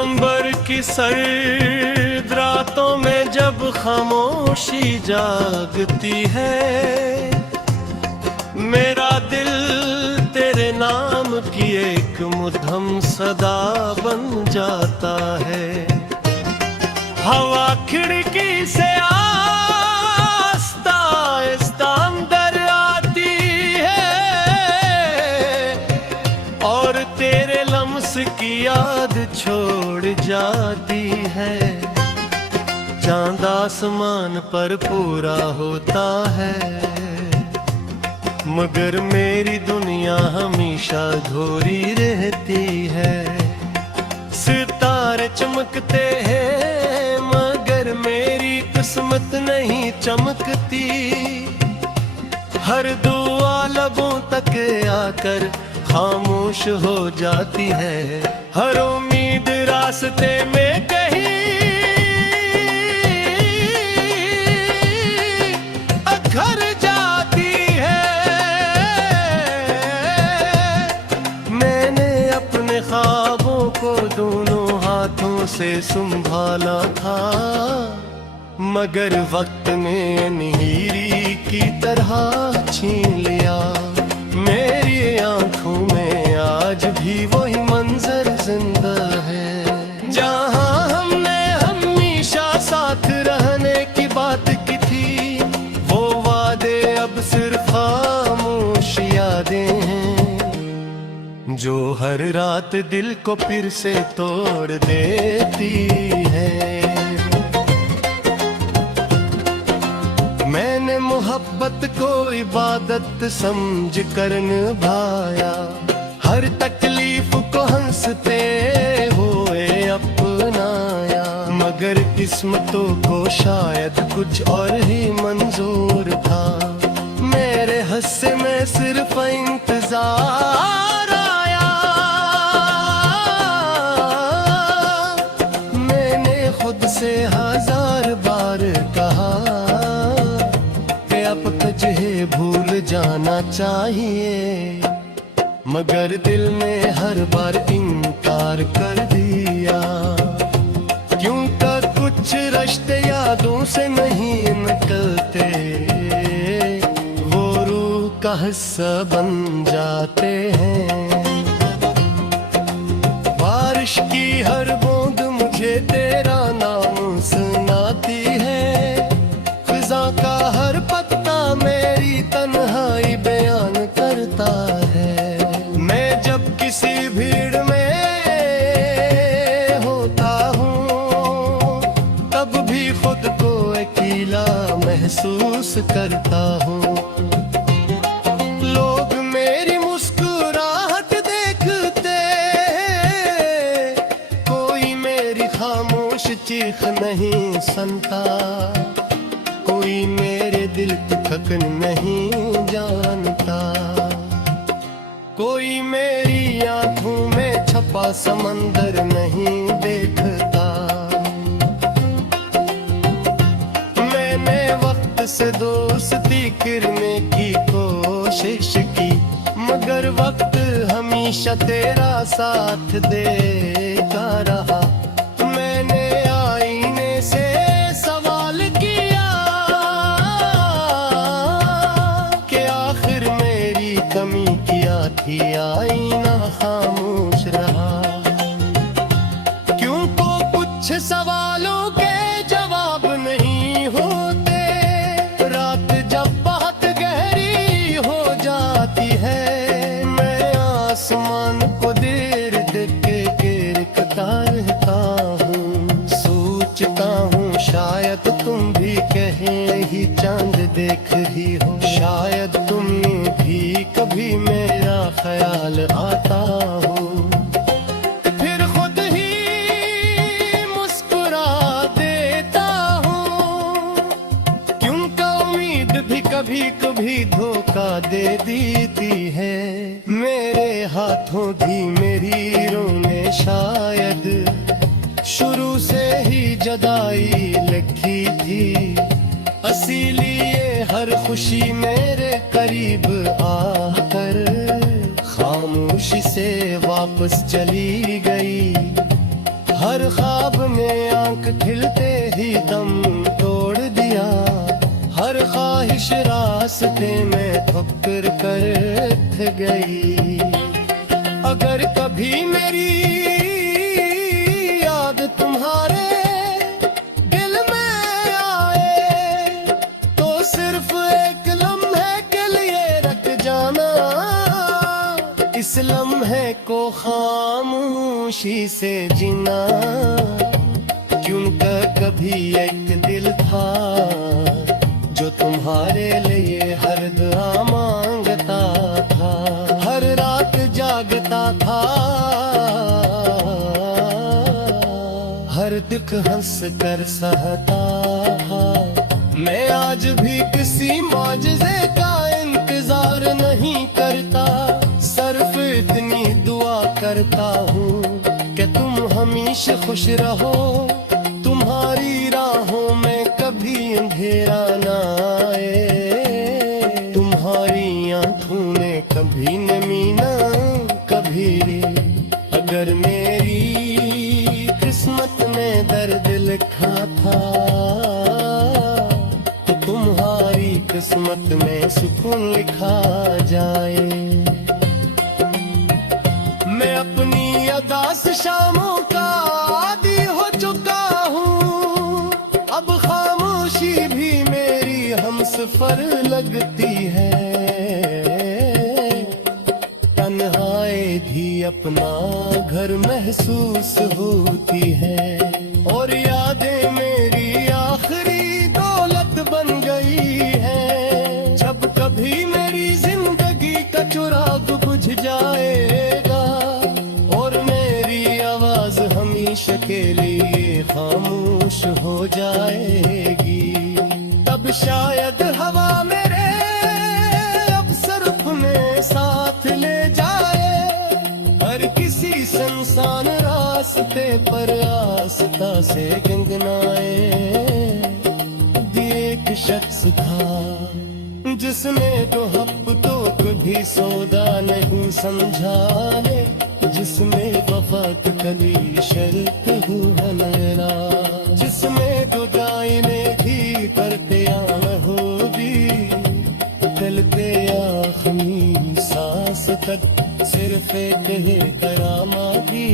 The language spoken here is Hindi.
दिसंबर की सर्द रातों में जब खामोशी जागती है, मेरा दिल तेरे नाम की एक मुद्दम सदा बन जाता है। हवा खिड़की से आस्ता आस्ता अंदर आती है और तेरे लम्स की याद छोड़ जाती है। चांद आसमान पर पूरा होता है, मगर मेरी दुनिया हमेशा अधूरी रहती है। सितारे चमकते हैं मगर मेरी किस्मत नहीं चमकती। हर दुआ लबों तक आकर खामोश हो जाती है। हर उम्मीद रास्ते में कहीं अखर जाती है। मैंने अपने ख्वाबों को दोनों हाथों से संभाला था, मगर वक्त ने नीरी की तरह छीन लिया। मेरी आंखों में आज भी वही मंजर जिंदा है। जहां हमने हमेशा साथ रहने की बात की थी, वो वादे अब सिर्फ खामोश यादें हैं जो हर रात दिल को फिर से तोड़ देती है। मैंने मोहब्बत को इबादत समझ कर निभाया, हर तकलीफ को हंसते हुए अपनाया। मगर किस्मतों को शायद कुछ और ही मंजूर था। मेरे हिस्से में सिर्फ इंतजार आया। मैंने खुद से 1000 बार कहा अब तुझे भूल जाना चाहिए, मगर दिल ने हर बार इनकार कर दिया। क्यों का कुछ रिश्ते यादों से नहीं निकलते, वो रूह का हिस्सा बन जाते हैं। बारिश की हर बूंद मुझे तेरा नाम सुनाती है। फिजा का हर पत्ता मेरी तन्हाई बयान करता है। मैं जब किसी भीड़ में होता हूँ, तब भी खुद को अकेला महसूस करता हूँ। लोग मेरी मुस्कुराहट देखते, कोई मेरी खामोश चीख नहीं सुनता। कोई मेरे दिल की धड़कन नहीं जानता। कोई मेरी आंखों में छपा समंदर नहीं देखता। मैंने वक्त से दोस्ती करने की कोशिश की, मगर वक्त हमेशा तेरा साथ देता रहा। मैंने आईने से सवाल किया कि आखिर मेरी कमी क्या थी, आईना खामोश रहा। क्यों को कुछ सवालों के जवाब नहीं होते, रात जब बहुत गहरी हो जाती है। मैं आसमान को देर देख के देखता रहता हूँ, सोचता हूँ शायद तुम भी कहीं ही चांद देख ही हो। शायद तुम्हें भी कभी मेरा ख्याल आता हो, फिर खुद ही मुस्कुरा देता हूँ। क्यों का उम्मीद भी कभी कभी धोखा दे देती है। मेरे हाथों भी मेरी रोने शायद शुरू से ही जुदाई लिखी थी। इसीलिए हर खुशी मेरे करीब आकर खामोशी से वापस चली गई। हर ख्वाब ने आंख खिलते ही दम तोड़ दिया, हर ख्वाहिश रास्ते में ठुकर कर थक गई। अगर कभी मेरी याद तुम्हारे दिल में आए तो सिर्फ एक लम्हे के लिए रख जाना, इस लम्हे को खामोशी से जीना। क्योंकि कभी एक दिल था जो तुम्हारे लिए हर दुआ मांगता था, हर रात जागता था, हर दुख हंस कर सहता था। मैं आज भी किसी मौजज़े का इंतजार नहीं करता, सिर्फ इतनी दुआ करता हूँ कि तुम हमेशा खुश रहो, तुम्हारी राहों में कभी अंधेरा ना आए, तुम्हारी आंखों में कभी नमी ना कभी रे। अगर मेरी किस्मत में दर्द लिखा था तो तुम्हारी किस्मत में सुकून लिखा जाए। मैं अपनी अदास शामों का आदी हो चुका हूँ, अब खामोशी भी मेरी हमसफर लगती है। तन्हाई भी अपना घर महसूस होती है, और यादें मेरी आखिरी दौलत बन गई है। जब कभी मेरी जिंदगी का चिराग बुझ जाएगा और मेरी आवाज हमेशा के लिए खामोश हो जाएगी, तब शायद हवा मेरे अवसर अपने साथ ले जाए। हर किसी संसान रास्ते पर आस्था से गंगनाए। एक शख्स था जिसने तो हफ्तों कभी सौदा नहीं समझा रे, जिसमें वफा कभी शर्त हुआ मेरा, जिसमें जुदाई ने भी करते आन हो दी, चलते आखिरी सांस तक सिर्फ एक करामा दी।